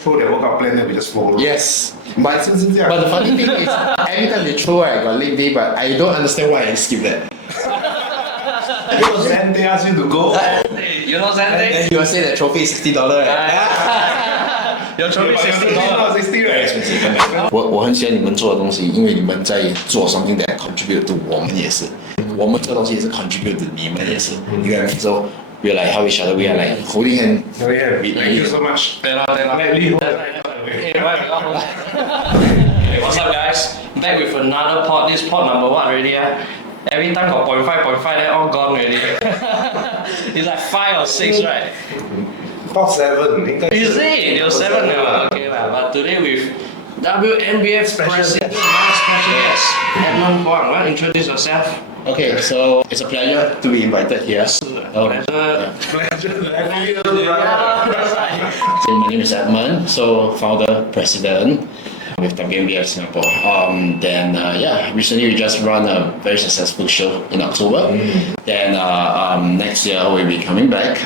just throw their workout plan and we just follow. Yes, but the funny thing is, every time they throw, I got link day, but I don't understand why I skip that. Because then they ask you to go. You know something? Then you will say the trophy is $60, right? Your trophy is $60. 60 right? 我很喜欢你们做的东西，因为你们在做 something that contribute to 我们也是，我们这个东西也是 contribute to 你们也是。You get me? So we are like help each other. We are like holding hand. Oh yeah, thank you so much. 对了。 Let Lee hold. Hey, what's up, guys? Back with another pod. This pod number one already. Every time got 0.5, they're all gone already. It's like 5 or 6, right? Top 7. Is it? You're 7 now. Okay, but today with WNBF President special guest Admond. Want to introduce yourself? Okay, so it's a pleasure to be invited here. Pleasure. That's right. So my name is Admond, so founder, president with WNBF Singapore. Recently we just run a very successful show in October. Then next year we'll be coming back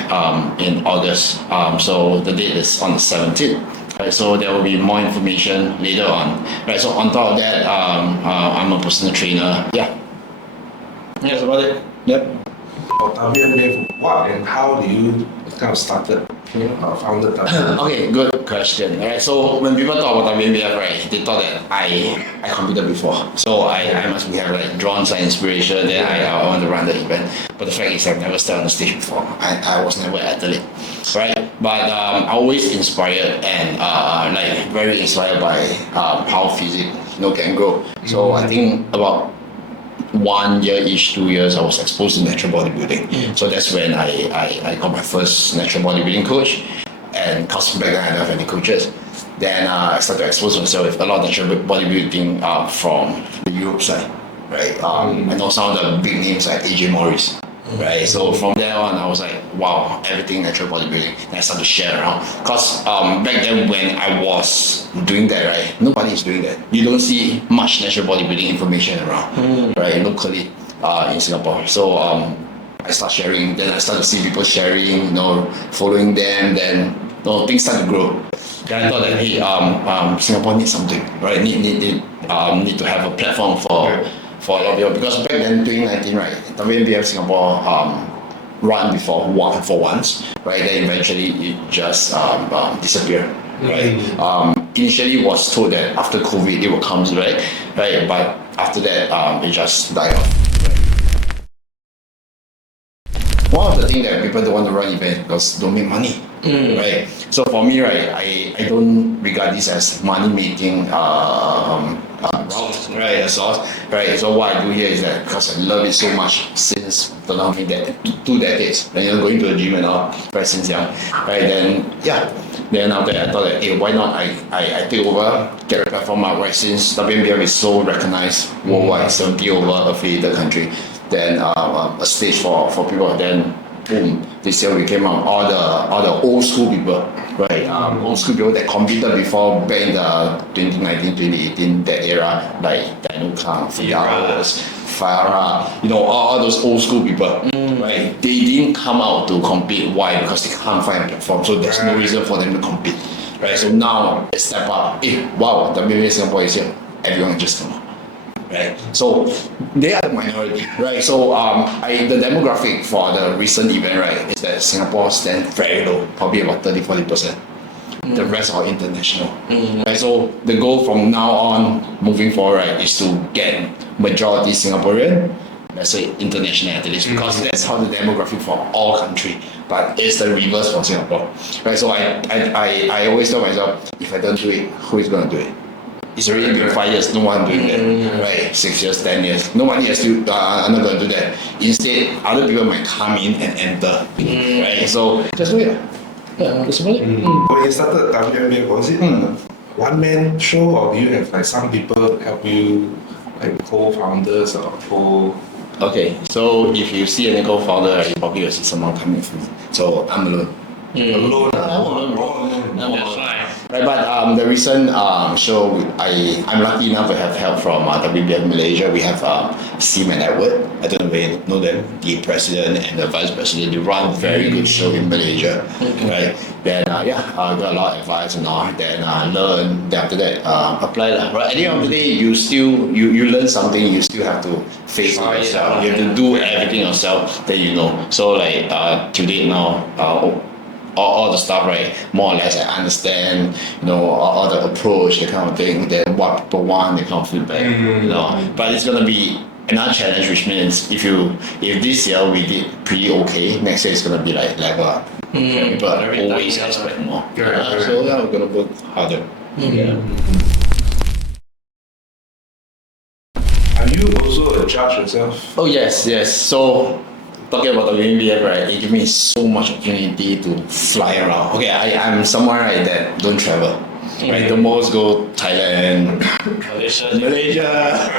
in August. So the date is on the 17th. Right, so there will be more information later on. Right, so on top of that, I'm a personal trainer. Yeah. That's about it. Yep. For WNBF, what and how do you kind of started, founded WNBF? Okay, good question. Alright, so when people talk about WNBF, right, they thought that I competed before. So I must have like drawn some inspiration, then I want to run the event. But the fact is I've never stepped on the stage before. I was never an athlete. Right? But I'm always inspired and like very inspired by how physique can grow. So I think about 1 year-ish, 2 years, I was exposed to natural bodybuilding. So that's when I got my first natural bodybuilding coach. And cause back then I don't have any coaches. Then I started to expose myself with a lot of natural bodybuilding from the Europe side. Right? I know some of the big names like AJ Morris. Right, so from there on, I was like, wow, everything natural bodybuilding. And I started to share around. Because back then when I was doing that, right, nobody is doing that. You don't see much natural bodybuilding information around, right, locally in Singapore. So I start sharing, then I start to see people sharing, following them, then things start to grow. Then I thought that, hey, Singapore needs something, right? Need to have a platform for a lot of people, because back then 2019, right, WNBF Singapore run for once, right, then eventually it just disappeared, right. Initially was told that after COVID it will come back, right, but after that it just died off. One of the things that people don't want to run events because don't make money, right? So for me, right, I don't regard this as money making route, right? A source, right? So what I do here is that because I love it so much since the long 2 decades, and going to the gym and all, right, since young, right? Then after that I thought that, hey, why not I take over, get a platform out, right? Since WNBF is so recognized worldwide, 70 over affiliated country. Then a stage for people. Then boom, this year we came out all the old school people, right? Old school people that competed before back in the 2019, 2018 that era, like Daniel Kang, Farah, all those old school people, right? They didn't come out to compete. Why? Because they can't find a platform, so there's no reason for them to compete, right? So now they step up. Hey, wow, WNBF Singapore is here. Everyone just come out. Right, so they are the minority, right? So the demographic for the recent event, right, is that Singapore stands very low, probably about 30-40%. The rest are international, right? So the goal from now on, moving forward, right, is to get majority Singaporean, let's say international athletes, because that's how the demographic for all country. But it's the reverse for Singapore, right? So I always tell myself, if I don't do it, who is gonna do it? It's already been 5 years, no one doing that, right? 6 years, 10 years, nobody is still not going to do that. Instead, other people might come in and enter, right? So just do it. Yeah, that's about it. When you started WNBF, was it a one-man show, or do you have like some people help you, like co-founders or co? Okay, so if you see any co-founder, you probably will see someone coming with me. So I'm alone. Alone? That's right. Right, but the recent show, I'm lucky enough to have help from WNBF Malaysia. We have Sim and Edward. I don't know if you know them, the president and the vice president. They run a very good show in Malaysia, right? Then I got a lot of advice and all. Then learn. Then after that, apply lah. Right, at the end of the day, you learn something. You still have to face it yourself. You have to do everything yourself. Then you know. So like to date now, all the stuff, right? More or less, I understand, all the approach, the kind of thing, then what people want, the kind of feedback, But it's gonna be another challenge, which means if this year we did pretty okay, next year it's gonna be like level up. But always expect more. So we're gonna work harder. Are you also a judge yourself? Oh yes. So talking about the WNBF, right, it gives me so much opportunity to fly around. Okay, I'm somewhere right that don't travel. Right, the most go Thailand, Malaysia.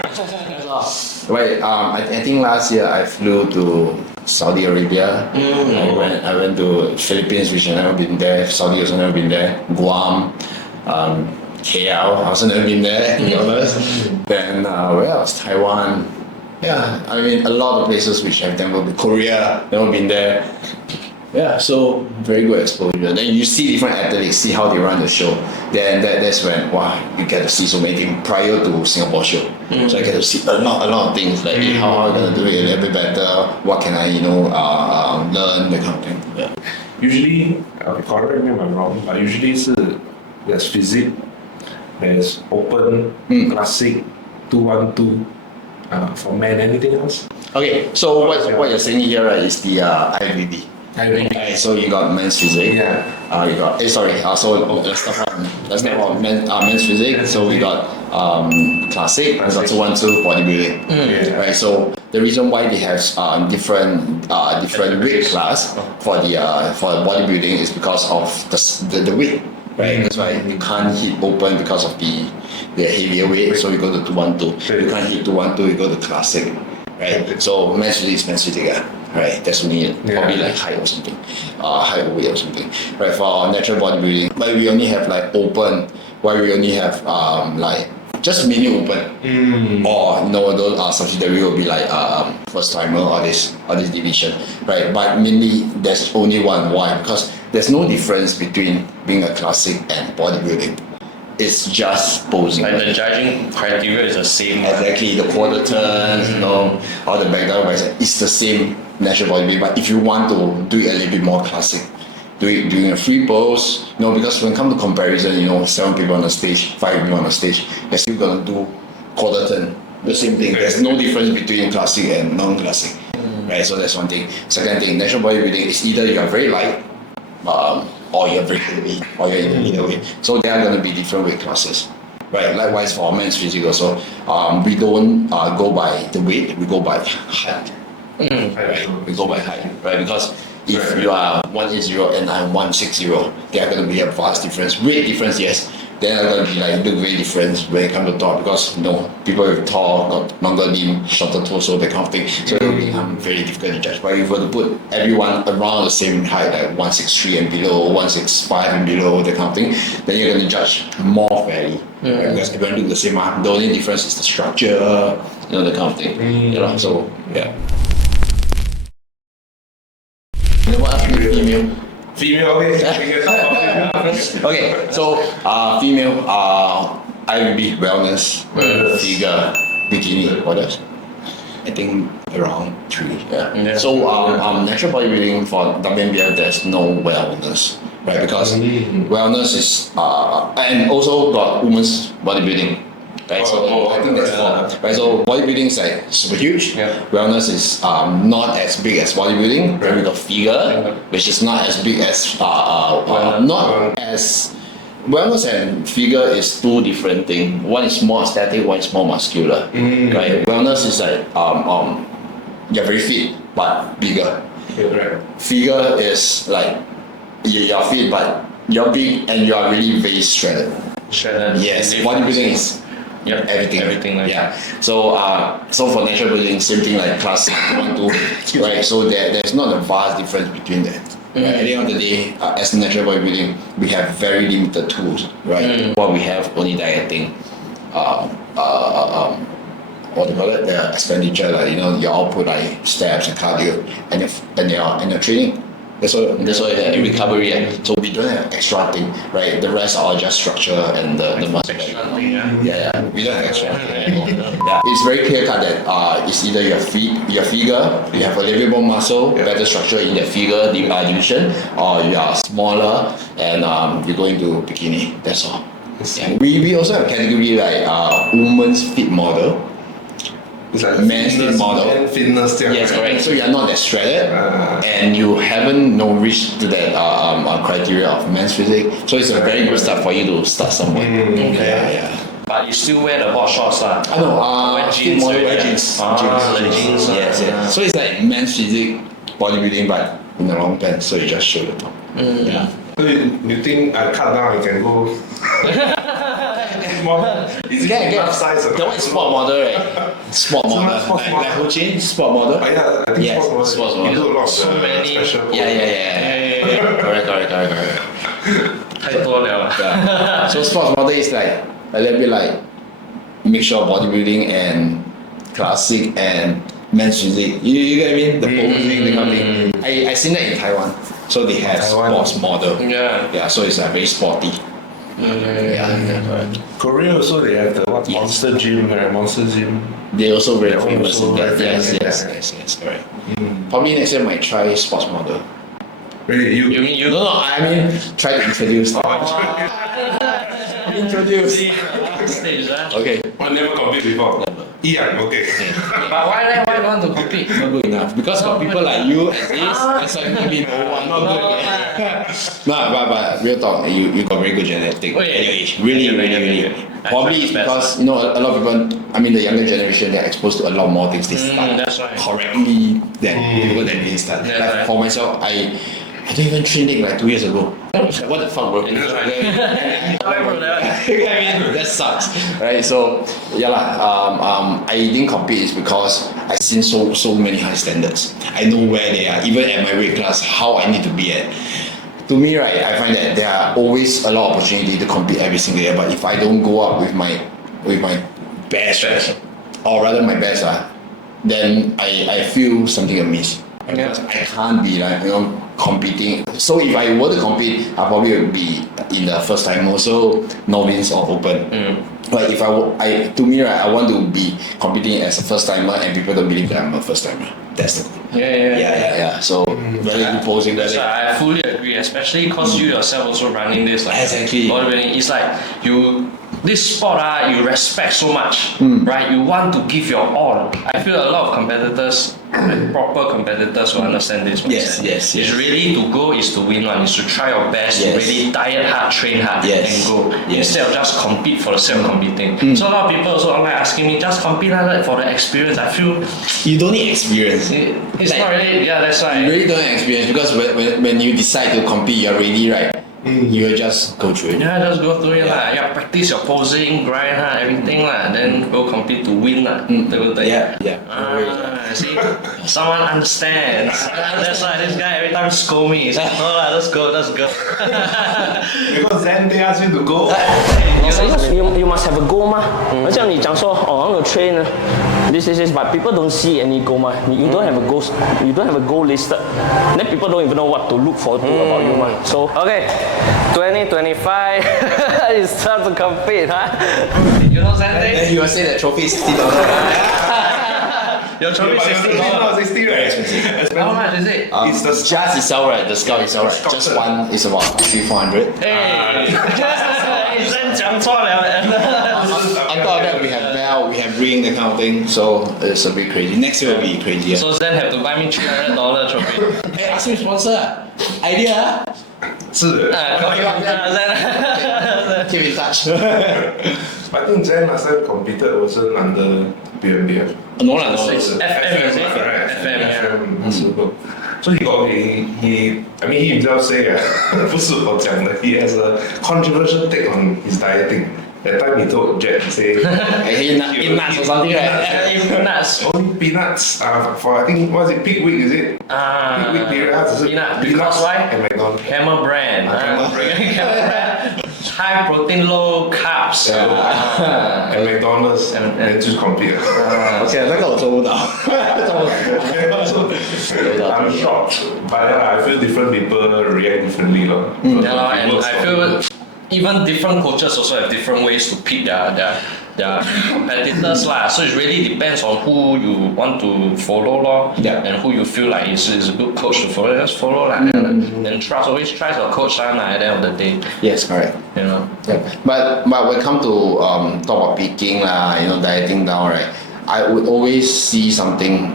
Right, I think last year I flew to Saudi Arabia. I went to Philippines, which I've never been there. Saudi also never been there. Guam, KL, I also never been there. To be honest. Then where else? Taiwan. Yeah, I mean a lot of places which I've never been. Korea, never been there. Yeah, so very good exposure. Then you see different athletes, see how they run the show. Then that's when you get to see so many things prior to Singapore show. So I get to see a lot of things like how I'm gonna do it a little bit better. What can I learn, that kind of thing. Yeah. Usually, correct me if I'm wrong, but usually there's physique, there's open, classic, 212. For men, anything else? Okay, so what you're saying here, right, is the IVD. Okay, so you got men's physique. Yeah. You got. Sorry. So let's start about men's physique. So we got classic. We got 212 bodybuilding. Right. So the reason why they have different weight class for bodybuilding is because of the weight. Right. That's why you can't hit open because of the heavier weight. So you go to 212. You can't hit 212. You go to classic. Right. So men's physique is men's physique. Right, that's only probably like height or something, height or weight or something. Right, for natural bodybuilding, but we only have like open, why we only have like just mini open, or those subsidiary will be like first timer or this division, right? But mainly there's only one. Why? Because there's no difference between being a classic and bodybuilding. It's just posing. Like the judging criteria is the same. Exactly, the quarter turns, all the back down, it's the same natural bodybuilding. But if you want to do it a little bit more classic, do it doing a free pose, because when it comes to comparison, 7 people on the stage, 5 people on the stage, you're still gonna do quarter turn, the same thing. There's no difference between classic and non-classic, right? So that's one thing. Second thing, natural bodybuilding is either you are very light, or you're very heavy, or you're in the middle weight. So there are going to be different weight classes, right? Likewise for men's physique also, we don't go by the weight, we go by height. Right? We go by height, right? Because if you are 180 and I'm 160, there are going to be a vast difference. Weight difference, yes. Then are going to be like look very different when it comes to tall, because people with tall got longer limb, shorter torso, that kind of thing. So it will become very difficult to judge. But if you were to put everyone around the same height, like 163 and below, 165 and below, that kind of thing, then you're going to judge more fairly. Right? Because everyone look the same. The only difference is the structure, that kind of thing. So yeah. What else? Female. Female, okay. We can talk about female first. Okay, so female, IVB, wellness, figure, bikini, what else? I think around 3. Yeah. So natural bodybuilding for WNBF, there's no wellness, right? Because wellness is and also got women's bodybuilding. Right, so I think that's 4. Right, so bodybuilding is like super huge. Wellness is not as big as bodybuilding. Then we got figure, which is not as big as not as wellness and figure is 2 different things. One is more aesthetic, one is more muscular. Right, wellness is like you're very fit but bigger. Figure is like you're fit but you're big and you are really very shredded. Yes, bodybuilding is everything like so for natural bodybuilding, same thing like classic 1, 2, right? So there's not a vast difference between that. Right? At the end of the day, as natural bodybuilding, we have very limited tools, right? What we have only dieting, what do you call it? The expenditure, like your output, like steps and cardio, and your training. That's all in recovery. So we don't have extra thing, right? The rest are just structure and the muscle. Yeah. We don't have extra thing anymore. Yeah. It's very clear cut that it's either your figure, you have a little bit more muscle, better structure in the figure division, or you are smaller and you're going to bikini. That's all. Yeah. We also have category like women's fit model. It's like men's fit model. Fitness. Yes, correct. So you're not that shredded, and you haven't reached to that criteria of men's physique. So it's a very good start for you to start somewhere. Yeah. But you still wear the board shorts lah. I know. Wear jeans. Jeans. Yes. So it's like men's physique bodybuilding, but in the long pants. So you just show the top. Yeah. So you think I cut down, I can go? Is it enough size? That one is sport model, right? Sport model. Like Ho Chin, sport model. Yeah, I think sports model. You do a lot of so many. special. Yeah. Correct. 太多了。Yeah. So sports model is like a little bit like mixture of bodybuilding and classic and men's physique. You get what I mean? The posing, the kind of thing. I seen that in Taiwan. So they have sports model. Yeah. So it's like very sporty. Korea also they have the Monster Gym, right? Monster Gym. They also very famous in that. Yes, correct. Probably next year might try sports model. Really, You mean you? No, I mean try to introduce. Introduce. Stage, Okay. I never compete before. Yeah, okay. But why don't you want to compete? Not good enough because got people like you and this, and so maybe no one not good. But real talk, you got very good genetic at your age. Really. Probably it's because a lot of people. I mean, the younger generation, they're exposed to a lot more things. They start correctly than people that didn't start. Like for myself, I don't even train it like 2 years ago. Like, what the fuck, bro? I mean, that sucks, right? So, I didn't compete is because I've seen so many high standards. I know where they are, even at my weight class, how I need to be at. To me, right, I find that there are always a lot of opportunity to compete every single year. But if I don't go up with my best, or rather my best, then I feel something amiss. Because I can't be like competing. So if I were to compete, I probably would be in the first time also novice or open. But if to me, right, I want to be competing as a first timer, and people don't believe that I'm a first timer. That's the thing. Yeah. So very good posing. That's why I fully agree, especially because you yourself also running this like exactly. Bodybuilding. It's like this sport you respect so much, right? You want to give your all. I feel a lot of competitors, proper competitors will understand this. Yes. It's really to go is to win one. Is to try your best, to really diet hard, train hard, and go. Instead of just compete for the sake of competing. So a lot of people also online asking me, just compete for the experience. I feel you don't need experience. It's like, not really. Yeah, that's why. You really don't have experience because when you decide to compete, you're ready, right? You just go through it. Yeah, just go through it lah. Yeah, practice your posing, grind everything lah. Then go compete to win lah. Yeah. See, someone understands. That's why this guy every time scold me. He's like, no lah, let's go. Because then they ask you to go. You must have a goal 嘛。而像你讲说我要 train this, but people don't see any goal 嘛。You don't have a goal, you don't have a goal listed. Then people don't even know what to look forward to about you 嘛。So okay, 2025 it's time to compete, huh? You know something? Then you will say that trophy is $60. Your trophy is $60. 60, right? How much is it? It's the just itself, right? The scout itself, right? Just one is about 300-400. Hey, 你真讲错了。On top of that, we have bell, we have ring, that kind of thing. So it's a bit crazy. Next year will be crazier. So Zen have to buy me $300 trophy. Hey, ask me sponsor. Idea? 是。Keep in touch. I think Zen last time competed also under WNBF. No. FM. So he himself say 不是我讲的 he has a controversial take on his dieting. That time he told Jet, he say, Hey, nuts or something, right? Nuts. only peanuts for, I think, what is it, peak week, is it? Peak week period, Peanut. Because why? And McDonald's. Camel brand. Camel brand. Camel brand. High protein, low carbs. And McDonald's, and then just compete. OK， 那个我做不到。I'm shocked, but I feel different people react differently. Yeah, and I feel even different coaches also have different ways to pick their competitors lah. So it really depends on who you want to follow lor, and who you feel like is a good coach to follow. Just follow lah. Then always trust your coach lah. At the end of the day. Yes, correct. You know. Yeah. But when it come to talk about picking lah, dieting down, right? I would always see something.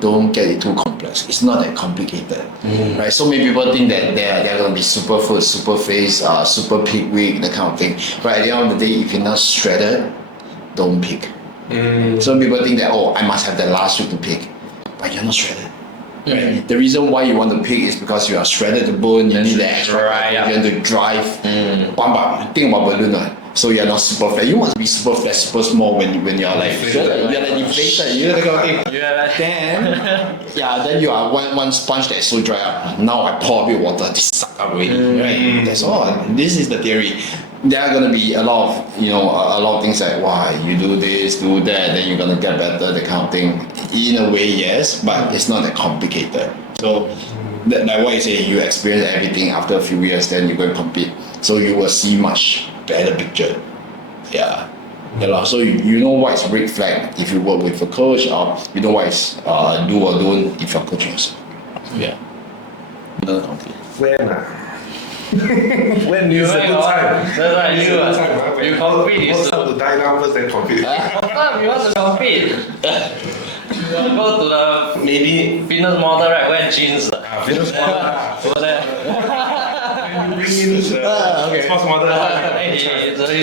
Don't get it too complex. It's not that complicated, right? So many people think that they're gonna be super food, super face, super peak week, that kind of thing. But at the end of the day, if you're not shredded, don't pick. Some people think that I must have the last week to pick, but you're not shredded. Right? The reason why you want to pick is because you are shredded to bone. You need the extra oxygen to drive. Think about balloon. So you're not super fat. You must be super fat, super small when you're like deflated. You know that kind of thing. Then you are one sponge that's so dry up. Now I pour a bit of water, this suck up already. Right? That's all. This is the theory. There are gonna be a lot of a lot of things like you do this, do that, then you're gonna get better, that kind of thing. In a way, yes, but it's not that complicated. So like what you say, you experience everything after a few years, then you go and compete. So you will see much better picture. Yeah. So you know what is red flag if you work with a coach, or you know what is do or don't if you're coaching yourself. Yeah. No compete. When is a good time? You compete. What's up to die down first, then compete? You want to compete? You want to go to the maybe fitness model, right? Wear jeans. Fitness model. Over there. When you bring in sports model.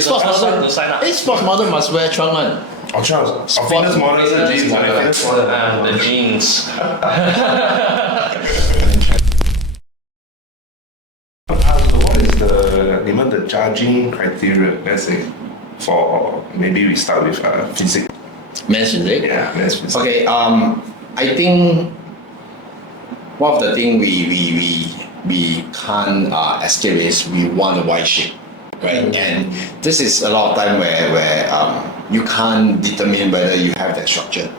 Sports model to sign up. Sports model must wear trunk one. Fitness model is jeans. The jeans. What is the judging criteria? Let's say for maybe we start with physics. Men's physique? Yeah, men's physique. Okay, I think one of the things we can't escape is we want a Y shape, right? And this is a lot of time where you can't determine whether you have that structure.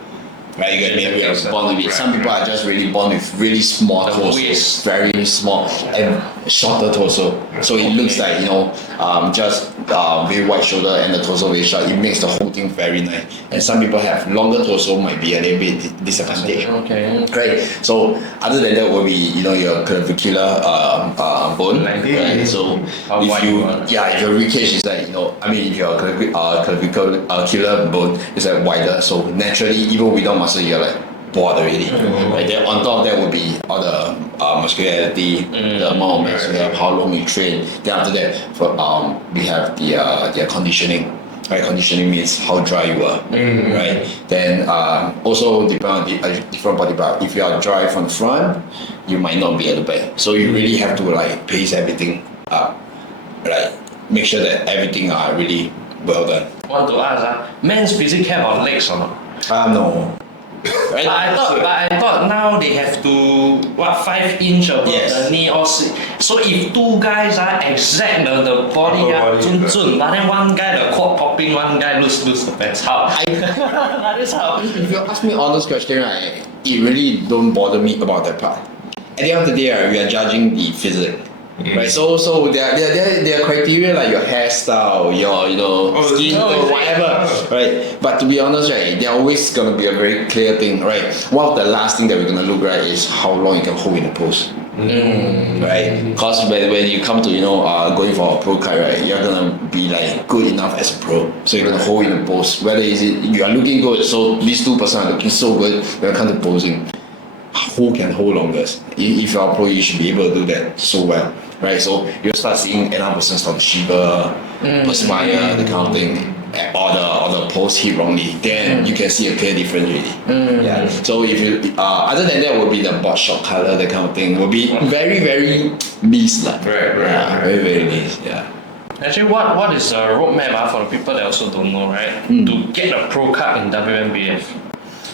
Right, you get me? We are born with it. Some people are just really born with really small torsos, very small and shorter torso. So it looks like just very wide shoulder and the torso very short. It makes the whole thing very nice. And some people have longer torso, might be a little bit disadvantage. Okay. Right. So other than that will be your clavicular bone. Right. So if your rib cage is like if your clavicular bone is like wider, so naturally even without muscle you're like bored already. Right. Then on top of that will be all the muscularity, the amount of muscle you have, how long you train. Then after that we have the conditioning. Right, conditioning means how dry you are, right? Then also depend on different body part. If you are dry from the front, you might not be at the back. So you really have to like pace everything up, right? Make sure that everything are really well done. Want to ask, men's physique have on legs or not? No. Right? I thought now they have to 5 inch above the knee or so if two guys are exact the body but then one guy the quad popping, one guy lose the pants. How? That is how. If you ask me honest question, right, it really don't bother me about that part. At the end of the day, right, we are judging the physique. Right, so there are criteria like your hairstyle, your skin or whatever, right? But to be honest, right, they're always gonna be a very clear thing, right? One of the last thing that we're gonna look right is how long you can hold in a pose, right? Because when you come to going for a pro kite, right, you're gonna be like good enough as a pro, so you're gonna hold in a pose. Whether you are looking good, so these 2% are looking so good when it comes to posing. Who can hold longest? If you're a pro, you should be able to do that so well. Right, so you start seeing another person start to shiver, perspire, the kind of thing, or the pose hit wrongly, then you can see a clear difference really. Yeah. So if you other than that will be the board short color, that kind of thing will be very very nice lah. Right. Very very nice. Yeah. Actually, what is a roadmap for the people that also don't know, right? To get a pro card in WNBF.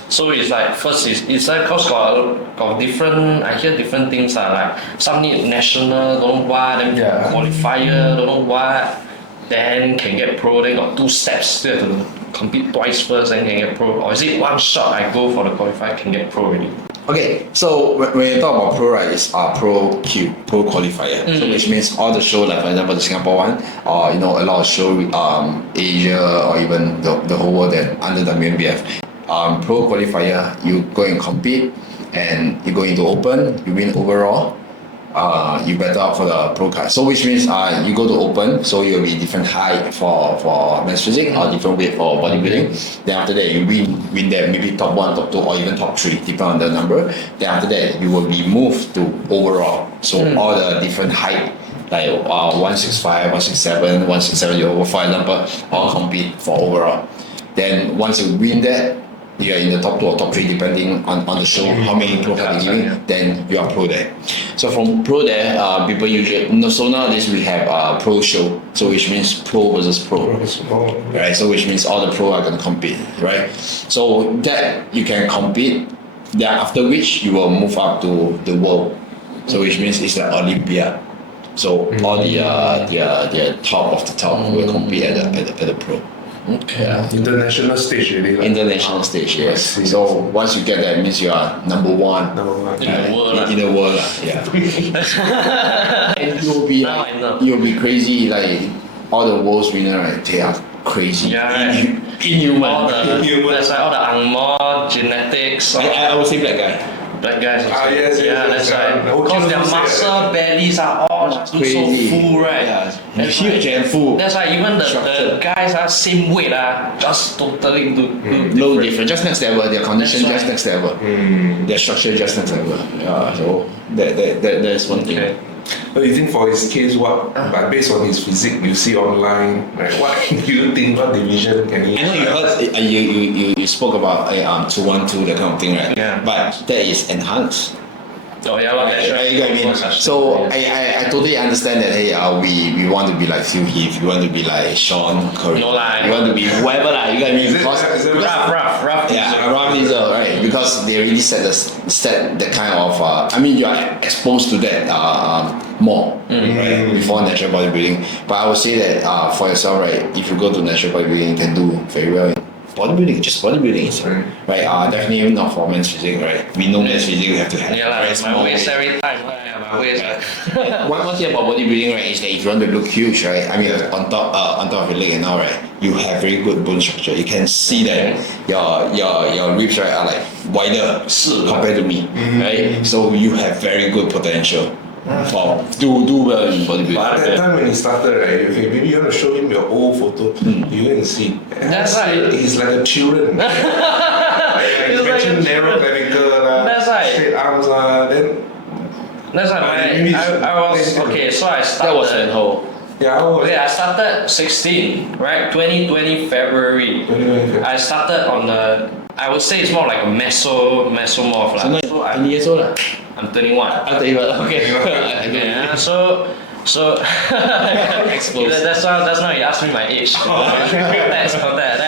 So it's like first it's like cause got different, I hear different things like some need national don't know what, then qualifier don't know what, then can get pro, then got 2 steps, still have to compete twice first then can get pro, or is it one shot I go for the qualifier can get pro already? Okay, so when you talk about pro, right, it's pro Q, pro qualifier. So which means all the show, like for example the Singapore one, or a lot of show, Asia or even the whole world that under WNBF. Pro qualifier, you go and compete, and you go into open, you win overall. You better out for the pro card. So which means you go to open, so you'll be different height for men's physique or different weight for bodybuilding. Then after that you win there, maybe top 1, top 2 or even top 3, depending on the number. Then after that you will be moved to overall. So all the different height like 165, 167, 167 for example, all compete for overall. Then once you win that, you are in the top 2 or top 3 depending on the show, how many pro cards they're giving, then you are pro there. So from pro there, people usually, so nowadays we have pro show, so which means pro versus pro, right? So which means all the pro are going to compete, right? So that you can compete, then after which you will move up to the world, so which means it's like Olympia. So all the top of the top will compete at the pro. Okay. International stage really. International stage, yes. So once you get that, it means you are number one in the world. Yeah. And you'll be crazy, like all the world's winner, right? They are crazy. Yeah, right. Inhuman. That's like all the Admond genetics. I would say black guy. Black guys. Yes, that's right. Because their muscle bellies are all just look so full, right? Yeah, huge and full. That's why even the guys are same weight, just totally no different. Just next level. Their condition just next level. Their structure just next level. Yeah, so that's one thing. Okay. But you think for his case, but based on his physique you see online, right, what do you think, what division can he? I know you heard you spoke about 212, that kind of thing, right? Yeah. But that is enhanced. Oh yeah, right, you get what I mean? So I totally understand that. Hey, we want to be like Phil Heath, we want to be like Sean Curry, No lie. we want to be whoever you get what I mean? Rough. Yeah, rough diesel, right? Because they really set the kind of I mean you are exposed to that more, right? Before natural bodybuilding. But I would say that for yourself, right? If you go to natural bodybuilding, you can do very well. Bodybuilding, just bodybuilding itself, right? Definitely not for men's physique, right? We know men's physique, we have to have very small waist every time. My waist. One thing about bodybuilding, right, is that if you want to look huge, right? I mean, on top of your leg and all, right, you have very good bone structure. You can see that your ribs, right, are like wider compared to me, right? So you have very good potential for do well in bodybuilding. But at that time when he started, right, okay, maybe you want to show him your old photo, you can see. That's right. He's like a children. Like you mentioned narrow clavicle, That's right. straight arms, then. That's right. I was okay. So I started. That was at home. Yeah, I started 16, right? 2020 February. I started on I would say it's more like a mesomorph. So now you're 20 years old? I'm 21. Okay. Yeah, so Exposed. that's why you asked me my age. That's not that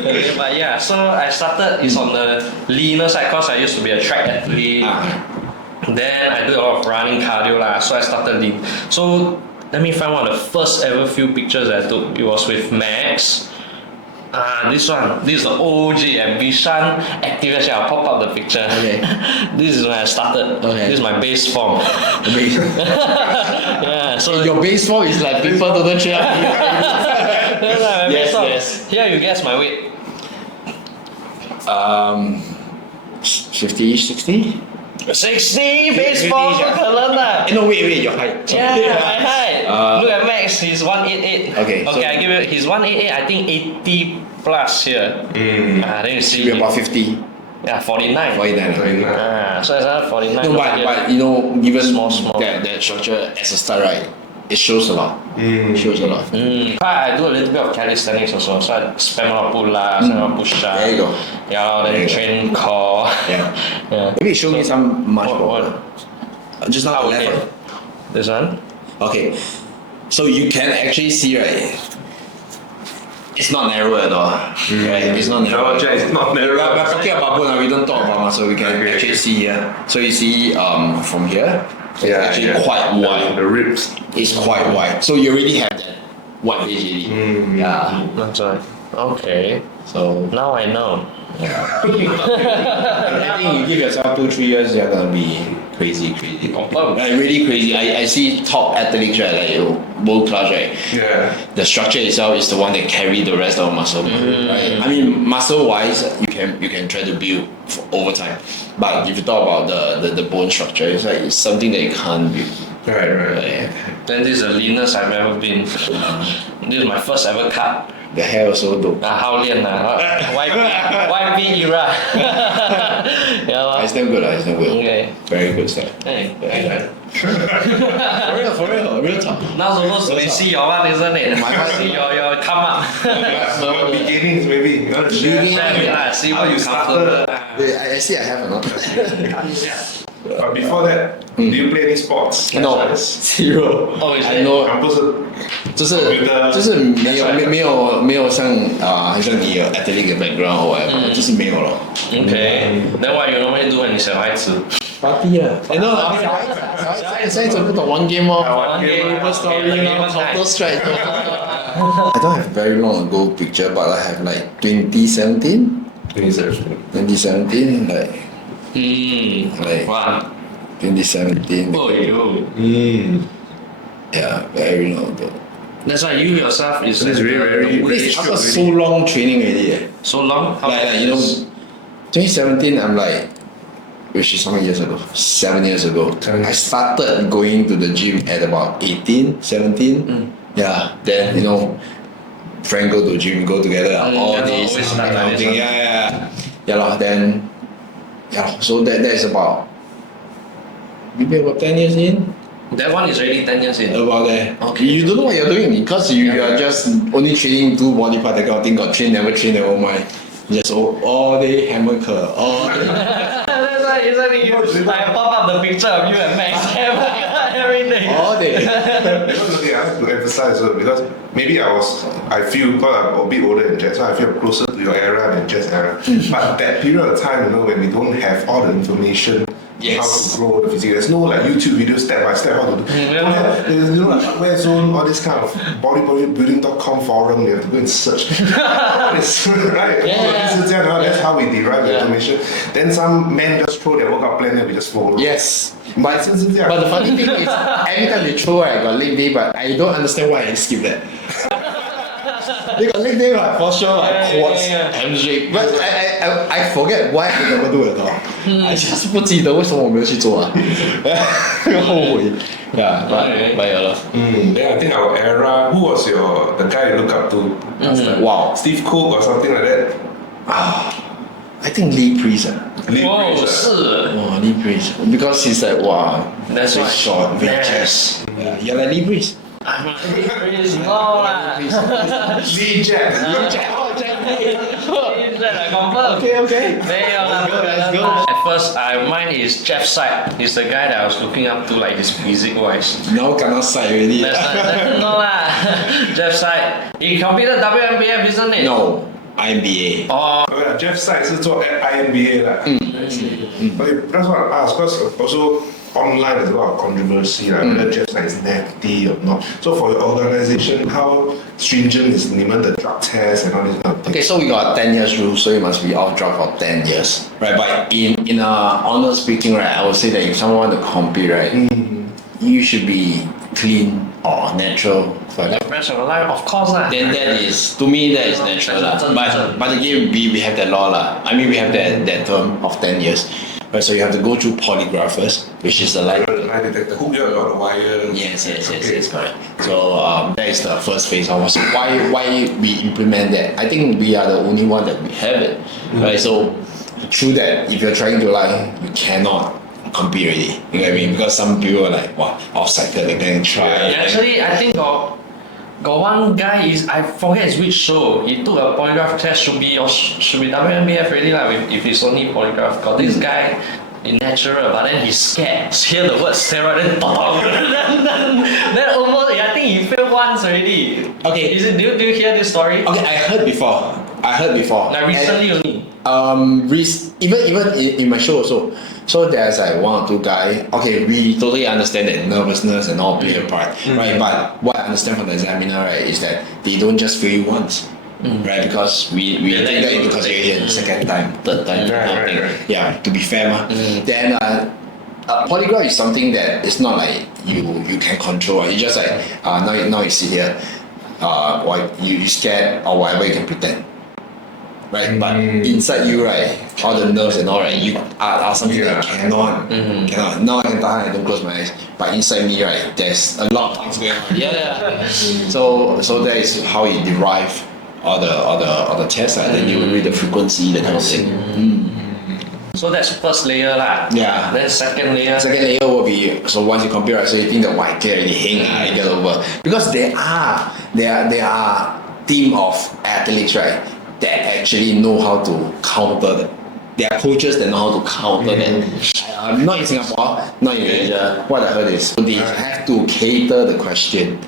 okay, but yeah, so I started is on the leaner side because I used to be a track athlete. Then I do a lot of running cardio so I started lean. So let me find one of the first ever few pictures I took. It was with Max. This is the OG and Bishan active. Actually, I'll pop up the picture. Okay. This is when I started. Okay. This is my base form. Yeah, so Your base form is like people don't train up. yes. Here you guess my weight. 50, 60? 60 base form, 不可能的。No, wait, your height. Yeah, my height. Look at Max, he's 188. Okay, so I give you, he's 188, I think 80 plus here. Then you see. You're about 50. Yeah, 49. 49. So it's another 49. No, but given small. that structure as a start, right, it shows a lot. Shows a lot. I do a little bit of calisthenics also, so I spam a lot of pull-ups, spam a lot of push-ups. There you go. Yeah, then train core. Yeah. Maybe show me some much more. Just now Okay. left. This one? Okay, so you can actually see, right? It's not narrow at all, right? It's not narrow. No, it's not narrow. But talking about bone, we don't talk about muscle. We can actually see here. So you see from here, it's actually quite wide. The ribs. It's quite wide. So you already have that wide edge already. Yeah. That's right. Okay. So Now I know. I think you give yourself 2-3 years, you're gonna be crazy. Confirm. Like really crazy. I see top athletes, right, like world class, right? Yeah. The structure itself is the one that carry the rest of the muscle. Right? I mean, muscle wise, you can try to build over time, but if you talk about the bone structure, it's like it's something that you can't build. Right. Then this is the leanest I've ever been. This is my first ever cut. The hair also dope. how练YB era. Yeah, It's still good, it's still good. Okay. Very good stuff. Hey, For real talk. not supposed to see your one, isn't it? See your come up. Beginnings, maybe. You want to share? See how what you you started? Wait, I see I have another. But before that, do you play any sports? No, zero. Oh, is I it? know. 不是就是没有像像你有 athletic background or whatever，就是没有咯。Okay. Then what you normally do when 你小孩子 Party 啊，你 know 小孩子不懂玩 game 哦，玩 game First Story 咯 ，Counter Strike。I don't have very long ago picture, but I have like 2017, 2017 like wow. 2017. Oh, you. Yeah, very long ago. That's why you yourself is very This after so long training already. so long. How Like many you know, years? 2017 I'm like, which is how many years ago? 7 years ago. I started going to the gym at about 18, 17. Yeah, then you know, friend go to gym, go together all that's days. always like that, isn't it? Yeah lah. Then so that is about maybe about 10 years in. That one is already 10 years in. About there. Okay. You don't know what you're doing because you are just only training two body part that kind of thing. Got train, never mind. Just all day hammer curl, all day. That's why, isn't it? I pop up the picture of you and Max every day. All day. Because, okay, I have to emphasize because maybe I feel because I'm a bit older than Jet, so I feel closer to your era than Jet's era. But that period of time, you know, when we don't have all the information. Yes. How to grow the physique. There's no like YouTube videos step by step how to do. There's you know like where zone all this kind of bodybuilding.com forum. You have to go and search. It's, right? That's how we derive the information. Then some men just throw their workout plan and we just follow. Yes. But the funny thing is, every time they throw, I got leg day, but I don't understand why I skip that. They got leg day, like, for sure, like quads, hamstring. But I forget why I never do it at all. I just 不记得为什么我没有去做啊，后悔。Yeah, but yeah. Yeah, I think our era. Who was the guy you look up to? Wow. Steve Cook or something like that. I think Lee Priest. Lee Oh, Priest, 是. Oh, Lee Priest. Because he's like, wow, That's very right. short, very Yes. chest. Yeah, you're like Lee Priest. I'm a no lah. Lee Jack. Confirm. Okay. 没有啦 Let's go. At first, mine is Jeff Side. He's the guy that I was looking up to, like his physique wise. Now cannot sight already. No lah. Jeff Side. He competed WNBF, isn't it? No, IMBA. Oh, Oh yeah, Jeff Side 是做 INBA 啦。But that's what I asked because also online there's a lot of controversy like whether Jeff Side is natty or not. So for your organization, how stringent is 你们的 drug test and all this kind of thing? Okay, so we got 10 years rule, so you must be off drug for 10 years, right? But in honest speaking, right, I would say that if someone want to compete, right, you should be clean or natural. the rest of your life, of course lah. Then that is, to me, that is natural lah. But again, we have that law lah. I mean, we have that term of 10 years. Right, so you have to go through polygraph first, which is the lie Lie detector, hook you on the wire. Yes, correct. So that is the first phase of it. So why we implement that? I think we are the only one that we have it, right? So through that, if you're trying to lie, you cannot compete already. You know what I mean? Because some people are like, wow, off-cycle, they can try. Actually, I think got one guy I forget it's which show. He took a polygraph test. Should be WNBF already lah. If it's only polygraph. Got this guy natural, but then he's scared. Hear the word steroid, then then almost, I think he failed once already. Okay. Do you hear this story? Okay, I heard before. Like recently only. Even in my show also. So there's like one or two guys. Okay, we totally understand that nervousness and all play a part, right? But what I understand from the examiner, right, is that they don't just fail you once. Right, because we take that into consideration second time, third time, Right. yeah, to be fair. Then polygraph is something that it's not like you can control. It's just like now you sit here, or you scared or whatever, you can pretend. Right, but inside you, right, all the nerves and all, right, you are something that cannot. Now I can tahan, I don't close my eyes, but inside me, right, there's a lot of things going on. Yeah. So that is how you derive all the tests, then you will read the frequency, that kind of thing. So that's first layer lah. Yeah. Then second layer. Second layer will be, so once you compare, so you think that white care you get over, because there are team of athletes, right, that actually know how to counter that. There are coaches that know how to counter that. Not in Singapore, not in Malaysia. What I heard is they have to cater the question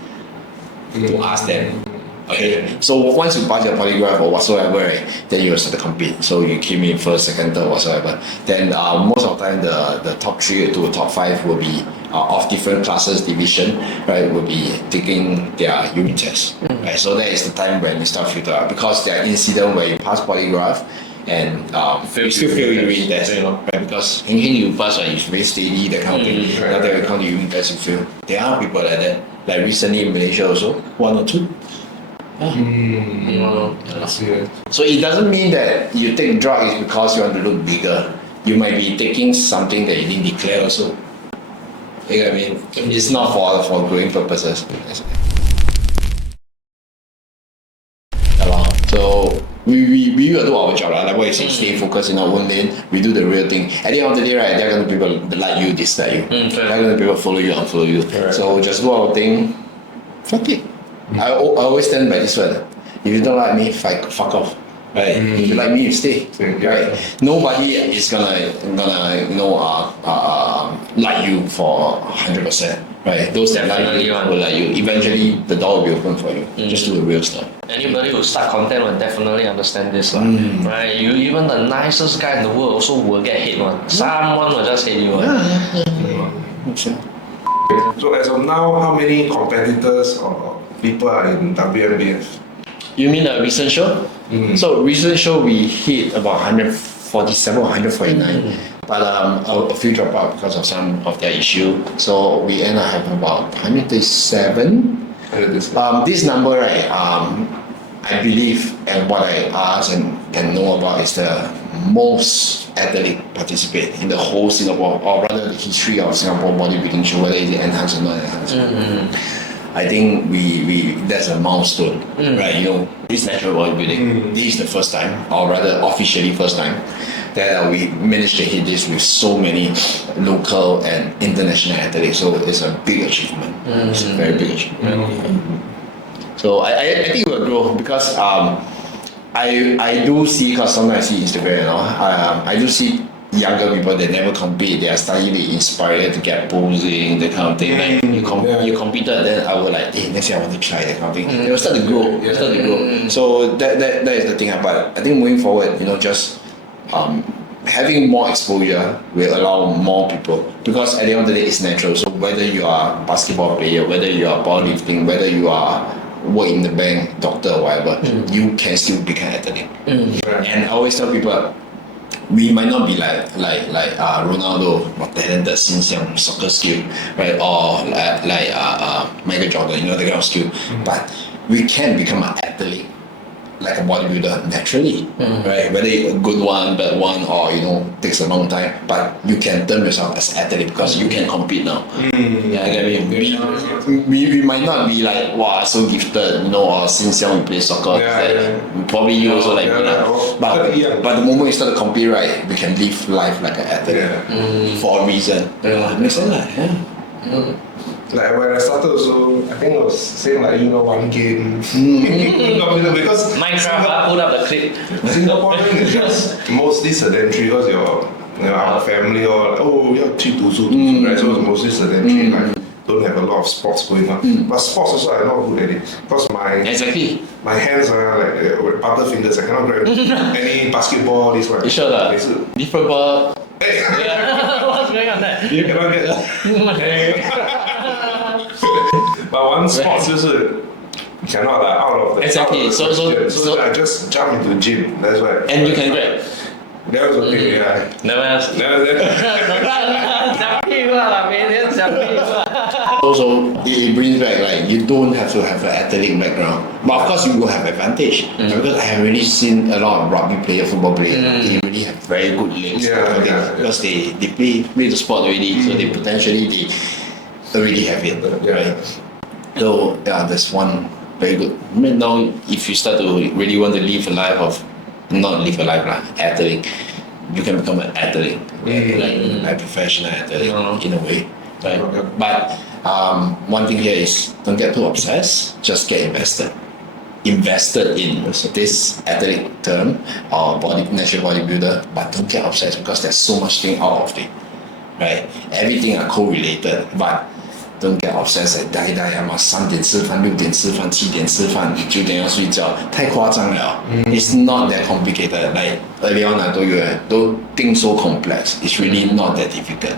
to ask them. Okay, so once you pass your polygraph or whatsoever, right, then you will start to compete. So you came in first, second, third, whatsoever. Then most of the time, the top 3 to top 5 will be of different classes, division, right, will be taking their urine test. Right, so that is the time when you start filter out, because there are incidents where you pass polygraph and you still fail urine test, right? Because thinking you pass, right, it's very steady, that kind of thing. After you count the urine test, you fail. There are people like that. Like recently in Malaysia also, 1 or 2. So it doesn't mean that you take drugs because you want to look bigger. You might be taking something that you didn't declare also. You know what I mean? It's not for growing purposes. So we will do our job, like what you say, stay focused in our own lane. We do the real thing. At the end of the day, right, there are going to be people that like you, dislike you. There are going to be people follow you, unfollow you. So just do our thing. Fuck it. I always stand by this one. If you don't like me, fuck off. Right? If you like me, you stay. Right? Nobody is gonna like you for 100%. Right? Those that like you will like you. Eventually, the door will be open for you. Just do the real stuff. Anybody who start content will definitely understand this, right? You even the nicest guy in the world also will get hate one. Someone will just hate you. So as of now, how many competitors or people are in WNBF? You mean the recent show? So recent show we hit about 147 or 149, but a few drop out because of some of their issue. So we end up having about 137. This number, right? I believe, and what I ask and can know about, is the most athlete participate in the whole Singapore, or rather the history of Singapore bodybuilding show, whether it's enhanced or not enhanced. I think we that's a milestone, right? You know, this natural bodybuilding, this is the first time, or rather officially first time, that we managed to hit this with so many local and international athletes. So it's a big achievement. It's a very big achievement. So I think it will grow, because I do see, because sometimes I see Instagram, you know, I do see younger people that never compete, they are slightly inspired to get posing, that kind of thing. Like you competed, then I will like, hey, next year I want to try, that kind of thing. They will start to grow. So that is the thing. But I think moving forward, you know, just having more exposure will allow more people, because at the end of the day, it's natural. So whether you are a basketball player, whether you are powerlifting, whether you are work in the bank, doctor or whatever, you can still become an athlete. And I always tell people, we might not be like Ronaldo, or talented since young, soccer skill, right? Or like Michael Jordan, you know, the kind of skill. But we can become an athlete, like a bodybuilder, naturally, right? Whether it's a good one, bad one, or, you know, takes a long time, but you can term yourself as an athlete because you can compete now. Yeah, I mean, we might not be like, wow, so gifted, you know, or since young we play soccer. Probably you also like me now. But the moment you start to compete, right, we can live life like an athlete for a reason. Makes sense, Like when I started also, I think it was same like, you know, one game. Because Minecraft, pull up the clip. Singaporean is just mostly sedentary, because our family all, oh, 要去读书 right? So mostly sedentary life. Don't have a lot of sports going on. But sports also I'm not good at it. Because my hands are like butter fingers. I cannot grab any basketball, this one. You sure that? Different ball. What's going on there? You cannot get But one sport 就是 cannot out of the Exactly. So I just jump into the gym. That's why. And you can grab. That was okay. Yeah. Never Also, it brings back like you don't have to have an athletic background, but of course you will have advantage because I have really seen a lot of rugby player, football player. They really have very good legs because they play the sport already, so they potentially already have it, right? So yeah, that's one very good. I mean, now if you start to really want to live a life of athlete, you can become an athlete, like a professional athlete in a way, right? But one thing here is don't get too obsessed. Just get invested in this athletic term or natural bodybuilder, but don't get obsessed because there's so much thing out of it, right? Everything are correlated, but don't get obsessed at die must 3点吃饭6点吃饭7点吃饭9点要睡觉太夸张了 It's not that complicated like early on I told you don't think so complex It's really not that difficult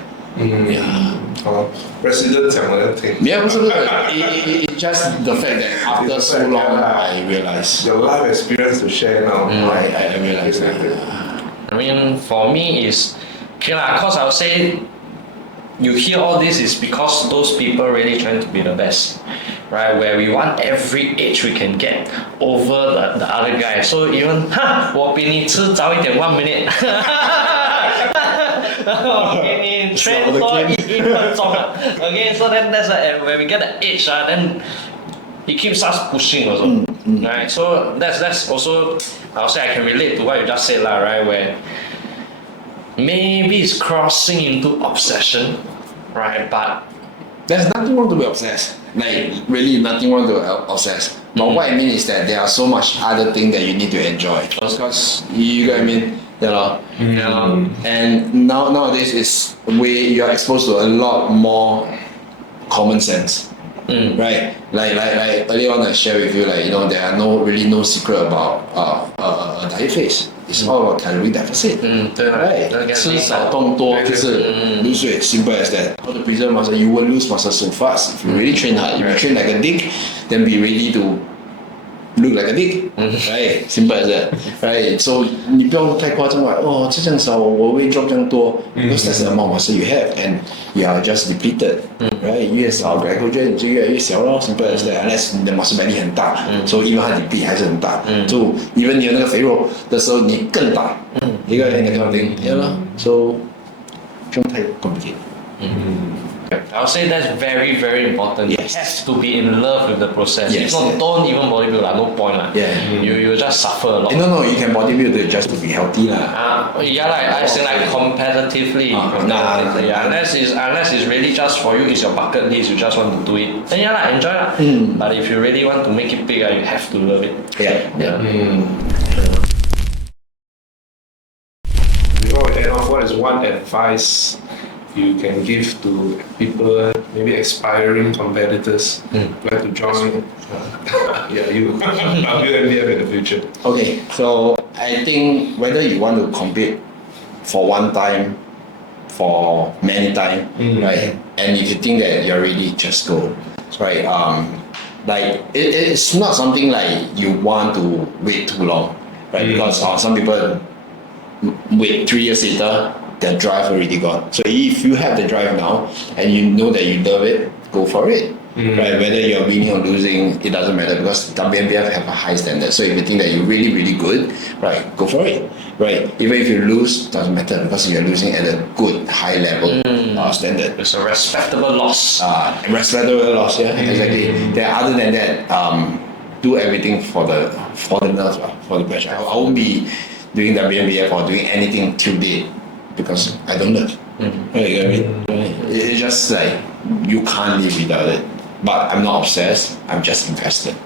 President 讲的挺 It's just the fact that after so long I realized your life experience to share now I realized that I mean for me is okay lah cause I would say you hear all this is because those people really trying to be the best, right? Where we want every edge we can get over the other guy. So even 我比你吃早一点 1 minute 我比你 train 多1分钟 Okay, so then that's when we get the edge then it keeps us pushing also, right? So that's also I'll say I can relate to what you just said lah, right? Where maybe it's crossing into obsession, right? But there's nothing wrong to be obsessed. Like really nothing wrong to obsess. But what I mean is that there are so much other things that you need to enjoy. Because you get what I mean? And nowadays is you're exposed to a lot more common sense. Right? Like earlier on I share with you there are no secret about a diet phase. It's all about calorie deficit. Right? 吃少动多就是 lose weight, simple as that. How to preserve muscle, you will lose muscle so fast. If you really train hard, if you train like a dick, then be ready to look like a dick. Right? Simple as that. Right? So 你不用太夸张了吃这样少我weight drop 这样多 because that's the amount of muscle you have and you are just depleted. Right? 越少 glycogen 就越来越小咯 simple as that. Unless 你的 muscle belly 很大 so even 它 deplete 还是很大 so even 你有那个肥肉的时候你更大一个 kind of thing. So 不用太 complicated. I would say that's very, very important. Yes. You have to be in love with the process. Yes. If not, don't even bodybuild, no point. You just suffer a lot. No, you can bodybuild just to be healthy As in like competitively. Unless it's really just for you, it's your bucket list, you just want to do it. Then enjoy But if you really want to make it bigger, you have to love it. Before we end off, what is one advice you can give to people, maybe aspiring competitors like to join WNBF in the future? Okay, so I think whether you want to compete for one time, for many time, right? And if you think that you're ready, just go, right? Like it's not something like you want to wait too long, right? Because some people wait 3 years later. The drive already gone. So if you have the drive now and you know that you love it, go for it. Right? Whether you're winning or losing, it doesn't matter because WNBF have a high standard. So if you think that you're really, really good, right, go for it. Right? Even if you lose, doesn't matter because you're losing at a good high level standard. It's a respectable loss. Respectable loss, yeah, exactly. Then other than that, do everything for the nerves, for the pressure. I won't be doing WNBF or doing anything till date. Because I don't love. Right, you know what I mean? It's just like you can't live without it. But I'm not obsessed. I'm just invested.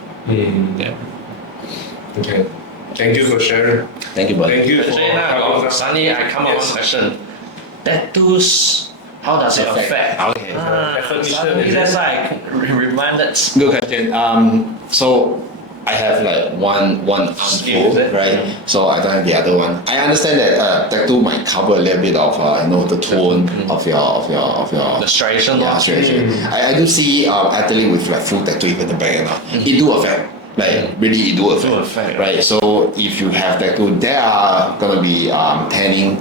Okay. Thank you for sharing. Thank you, buddy. Thank you for Suddenly I come up with one question. tattoos, how does it affect? Okay. Suddenly that's why I reminded. Good question. So I have like one arm Sleeve, full, is it? right? So I don't have the other one. I understand that tattoo might cover a little bit of the tone of your The striation. yeah, striation. I do see athlete with like full tattoo even the back and all. It do affect. Like really, it do affect, right? So if you have tattoo, there are gonna be tanning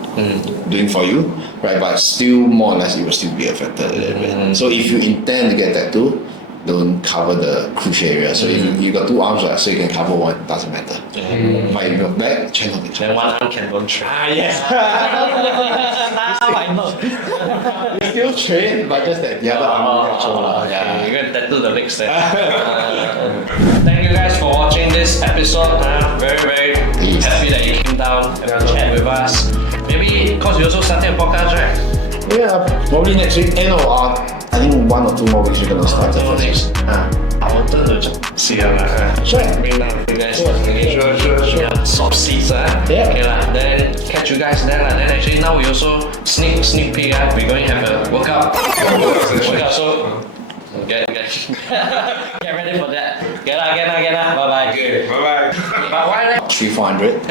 doing for you, right? But still, more or less, it will still be affected a little bit. So if you intend to get tattoo, don't cover the crucial area. So if you got two arms, right, so you can cover one, doesn't matter. But if you're back, try not to Then one arm can don't try. yes. Now I know. You still train, but just that the other arm you control. Yeah, you're gonna tattoo the legs there. Thank you guys for watching this episode. Very, very happy that you came down and chat with us. Maybe because you also started a podcast, right? Yeah, probably next week. I think 1 or 2 more weeks we're gonna start the first week. I will turn to see you. Sure. Bring down you guys. Okay, sure. Yeah, soft seats. Yeah. Okay, then catch you guys there. Then actually now we also sneak peek. We're going to have a workout. So get ready for that. Get out. Bye bye. Okay, bye bye. But why? 300-400.